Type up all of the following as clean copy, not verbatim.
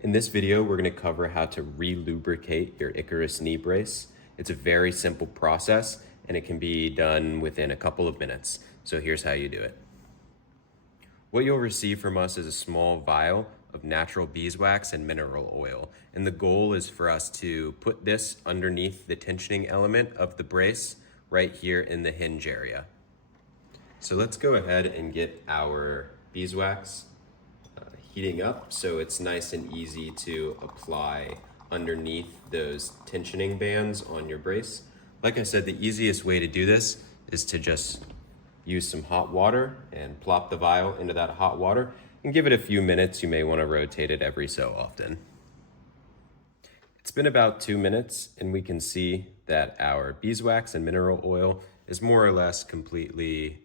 In this video, we're going to cover how to re-lubricate your Icarus knee brace. It's a very simple process and it can be done within a couple of minutes. So here's how you do it. What you'll receive from us is a small vial of natural beeswax and mineral oil. And the goal is for us to put this underneath the tensioning element of the brace right here in the hinge area. So let's go ahead and get our beeswax heating up so it's nice and easy to apply underneath those tensioning bands on your brace. Like I said, the easiest way to do this is to just use some hot water and plop the vial into that hot water and give it a few minutes. You may want to rotate it every so often. It's been about 2 minutes and we can see that our beeswax and mineral oil is more or less completely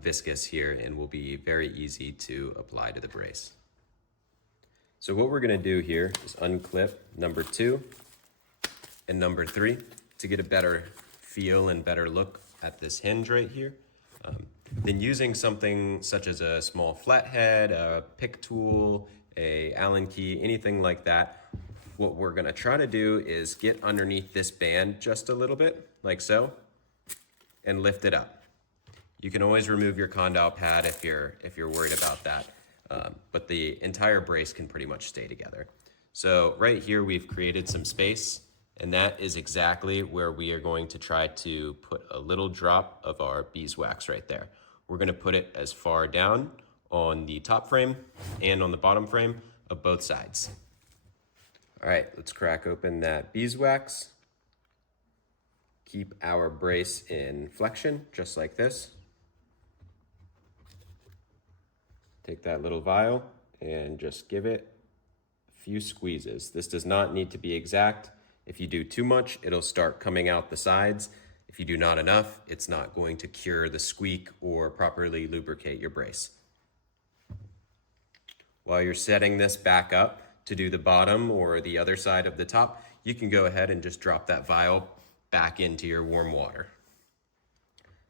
viscous here and will be very easy to apply to the brace. So what we're going to do here is unclip number 2 and number 3 to get a better feel and better look at this hinge right here. Then using something such as a small flathead, a pick tool, a Allen key, anything like that, what we're going to try to do is get underneath this band just a little bit, like so, and lift it up. You can always remove your condyle pad if you're worried about that, but the entire brace can pretty much stay together. So right here we've created some space, and that is exactly where we are going to try to put a little drop of our beeswax right there. We're going to put it as far down on the top frame and on the bottom frame of both sides. All right, let's crack open that beeswax. Keep our brace in flexion, just like this. Take that little vial and just give it a few squeezes. This does not need to be exact. If you do too much, it'll start coming out the sides. If you do not enough, it's not going to cure the squeak or properly lubricate your brace. While you're setting this back up to do the bottom or the other side of the top, you can go ahead and just drop that vial back into your warm water.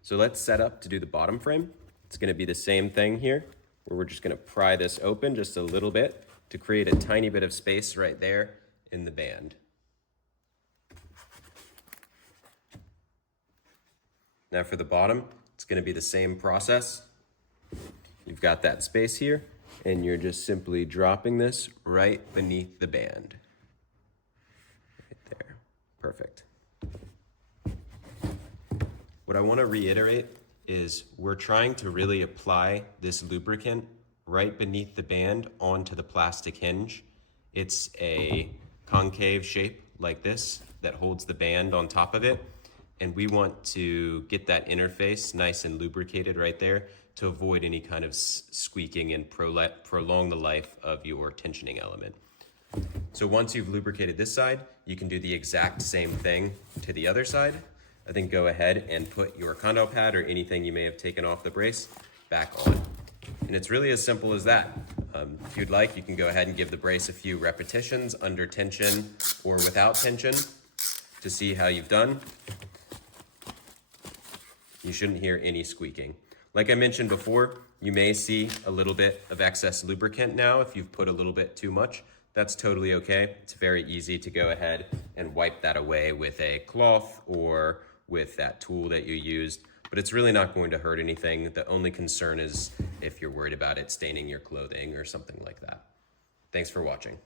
So let's set up to do the bottom frame. It's going to be the same thing here, where we're just going to pry this open just a little bit to create a tiny bit of space right there in the band. Now for the bottom, it's going to be the same process. You've got that space here, and you're just simply dropping this right beneath the band. Right there. Perfect. What I want to reiterate is we're trying to really apply this lubricant right beneath the band onto the plastic hinge. It's a concave shape like this that holds the band on top of it. And we want to get that interface nice and lubricated right there to avoid any kind of squeaking and prolong the life of your tensioning element. So once you've lubricated this side, you can do the exact same thing to the other side. I think go ahead and put your condyle pad or anything you may have taken off the brace back on. And it's really as simple as that. If you'd like, you can go ahead and give the brace a few repetitions under tension or without tension to see how you've done. You shouldn't hear any squeaking. Like I mentioned before, you may see a little bit of excess lubricant now if you've put a little bit too much. That's totally okay. It's very easy to go ahead and wipe that away with a cloth or with that tool that you used, but it's really not going to hurt anything. The only concern is if you're worried about it staining your clothing or something like that. Thanks for watching.